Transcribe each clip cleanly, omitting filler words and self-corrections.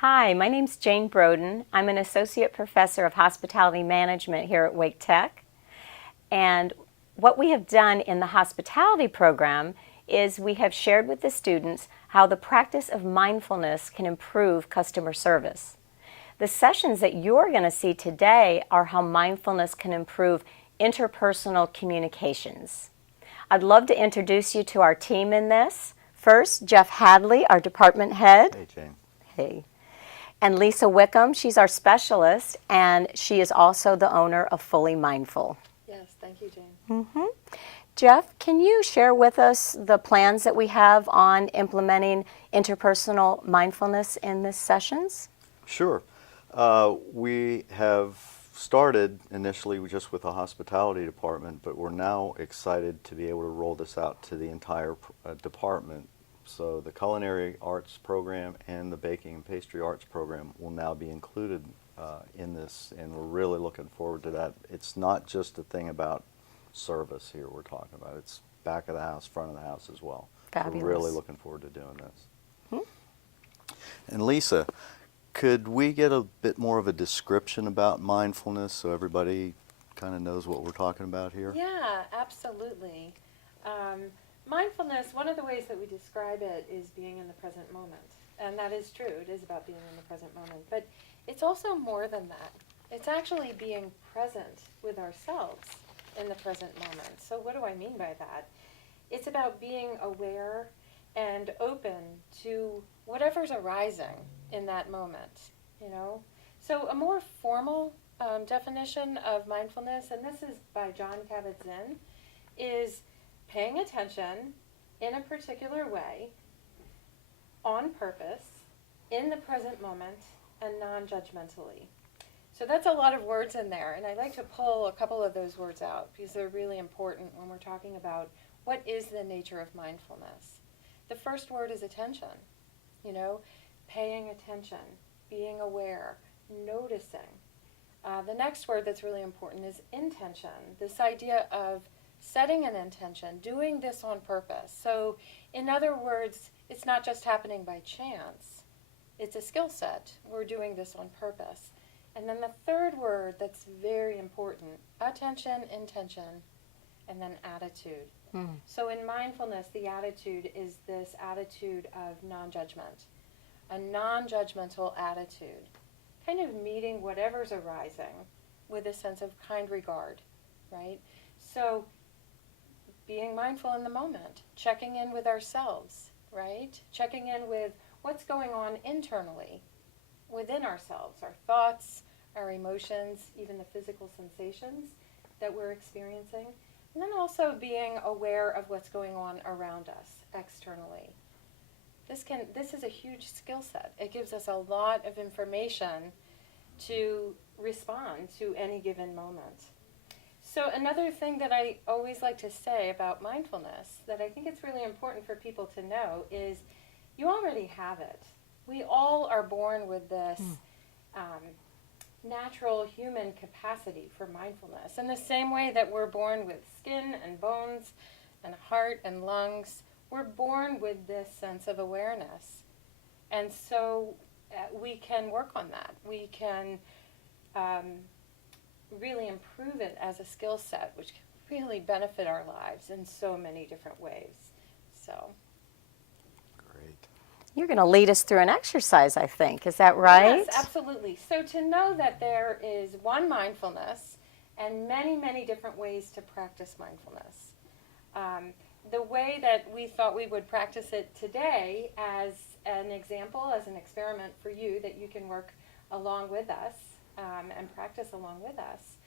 Hi, my name's Jane Broden. I'm an Associate Professor of Hospitality Management here at Wake Tech. And what we have done in the hospitality program is we have shared with the students how the practice of mindfulness can improve customer service. The sessions that you're going to see today are how mindfulness can improve interpersonal communications. I'd love to introduce you to our team in this. First, Jeff Hadley, our department head. Hey, Jane. Hey. And Lisa Wickham, she's our specialist, and she is also the owner of Fully Mindful. Yes, thank you, Jane. Jeff, can you share with us the plans that we have on implementing interpersonal mindfulness in these sessions? Sure. We have started initially just with the hospitality department, but we're now excited to be able to roll this out to the entire department. So the culinary arts program and the baking and pastry arts program will now be included in this, and we're really looking forward to that. It's not just a thing about service here we're talking about. It's back of the house, front of the house as well. Fabulous. So we're really looking forward to doing this. And Lisa, could we get a bit more of a description about mindfulness so everybody kind of knows what we're talking about here? Yeah, absolutely. Mindfulness, one of the ways that we describe it is being in the present moment. And that is true. It is about being in the present moment. But it's also more than that. It's actually being present with ourselves in the present moment. So what do I mean by that? It's about being aware and open to whatever's arising in that moment, you know? So a more formal definition of mindfulness, and this is by John Kabat-Zinn, is paying attention in a particular way, on purpose, in the present moment, and non-judgmentally. So that's a lot of words in there, and I like to pull a couple of those words out because they're really important when we're talking about what is the nature of mindfulness. The first word is attention, you know, paying attention, being aware, noticing. The next word that's really important is intention, this idea of setting an intention, doing this on purpose. So, in other words, it's not just happening by chance. It's a skill set. We're doing this on purpose. And then the third word that's very important, attention, intention, and then attitude. So in mindfulness, the attitude is this attitude of non-judgment, a non-judgmental attitude, kind of meeting whatever's arising with a sense of kind regard, right? So being mindful in the moment, checking in with ourselves, right? Checking in with what's going on internally within ourselves, our thoughts, our emotions, even the physical sensations that we're experiencing. And then also being aware of what's going on around us externally. This is a huge skill set. It gives us a lot of information to respond to any given moment. So another thing that I always like to say about mindfulness that I think it's really important for people to know is you already have it. We all are born with this natural human capacity for mindfulness. In the same way that we're born with skin and bones and heart and lungs, we're born with this sense of awareness. And so we can work on that. We can really improve it as a skill set, which can really benefit our lives in so many different ways. So. Great. You're going to lead us through an exercise, I think. Is that right? Yes, absolutely. So to know that there is one mindfulness and many, many different ways to practice mindfulness. The way that we thought we would practice it today as an example, as an experiment for you that you can work along with us and practice along with us,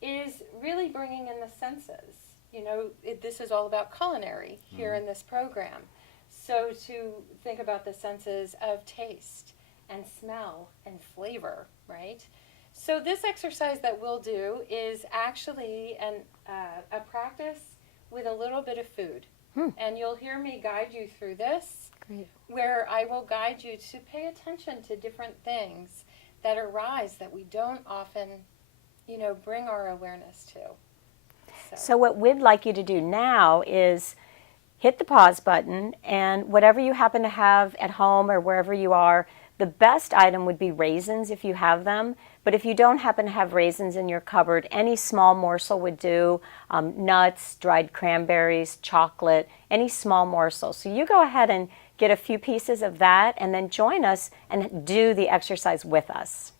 is really bringing in the senses. You know, this is all about culinary here in this program. So to think about the senses of taste and smell and flavor, right? So this exercise that we'll do is actually a practice with a little bit of food. And you'll hear me guide you through this, where I will guide you to pay attention to different things that arise that we don't often, you know, bring our awareness to. So what we'd like you to do now is hit the pause button, and whatever you happen to have at home or wherever you are, The best item would be raisins if you have them, but if you don't happen to have raisins in your cupboard, any small morsel would do. Nuts, dried cranberries, chocolate, any small morsel. So you go ahead and get a few pieces of that and then join us and do the exercise with us.